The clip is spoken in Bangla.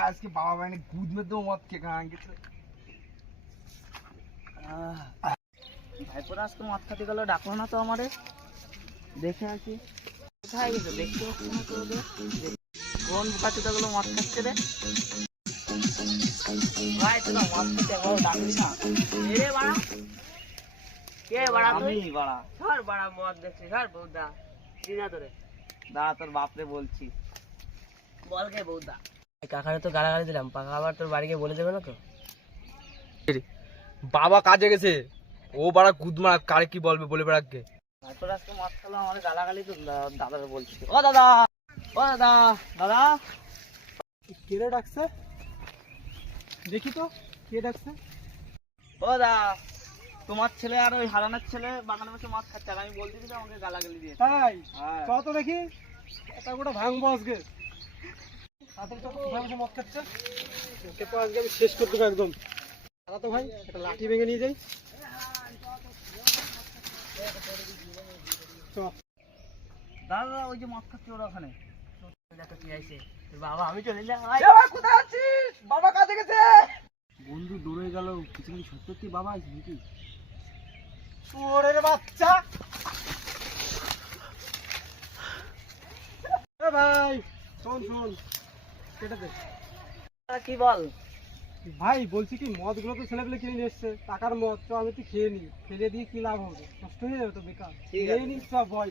আজকে বাবা মানে গুদ মধ্যে মদ খেয়ে খাওয়া গেছে। ভাইপোরা আজকে মদ খাতে গেল, ডাকলো না তো আমারে। দেখে আসি কোথায় গেছে, দেখতে পাচ্ছি না তো ওদের। কোন বোকাচোদা গুলো মদ খাচ্ছে রে? ভাই তোরা মদ খেতে একবার ডাকলি না রে বাড়া? কে বাড়া? তুই বাড়া ধর বাড়া মদ দেখছিস, ধর বৌদা দিদা তোরে দা, তোর বাপরে বলছি। বল কে বৌদা? কাকারে তো গালাগালি দিলাম, পাকা আবার তোর বাড়ি গিয়ে বলে দেবে না তো? বাবা কাজে গেছে, ও বাড়া গুদ মারা কারে কি বলবে বলে বেড়াকে। তারপর আজকে মদ খেলো, আমাদের গালাগালি তো দাদারে বলছি। ও দাদা, ও দাদা, দাদা কে রে ডাকছে? দেখি তো কে ডাকছে। ও দা, তোমার ছেলে আর ওই হারানোর ছেলে বাগানে বসে মাছ খাচ্ছে, আর আমি বলতেছি তো আমাকে গালাগালি দিয়ে। তাই চ তো দেখি, এটা গোটা ভাঙবো আজকে। তাদের তো কোথায় বসে মদ খাচ্ছে, ওকে তো আজকে আমি শেষ করে দেবো একদম। দাদা তো ভাই একটা লাঠি ভেঙে নিয়ে যাই। চ দাদা ওই যে মদ খাচ্ছে ওরা ওখানে। কি আইছে বাবা, আমি চলে যাই। কোথায় আছিস? বাবা কাজে গেছে। বন্ধু দৌড়ে গেল, কিছু কি সত্যি বাবা আইছে নাকি? শুয়োরের বাচ্চা। এ ভাই শোন শোন, কেটে দে। কি বল ভাই বলছি কি, মদ গুলো তো ছেলেপেলে কিনে নিয়ে এসছে, টাকার মদ, তো আমি তুই খেয়ে নি, ফেলে দিয়ে কি লাভ হবে, নষ্ট হয়ে যাবে তো বেকার। ঠিক আছে। খেয়ে নি সব বয়।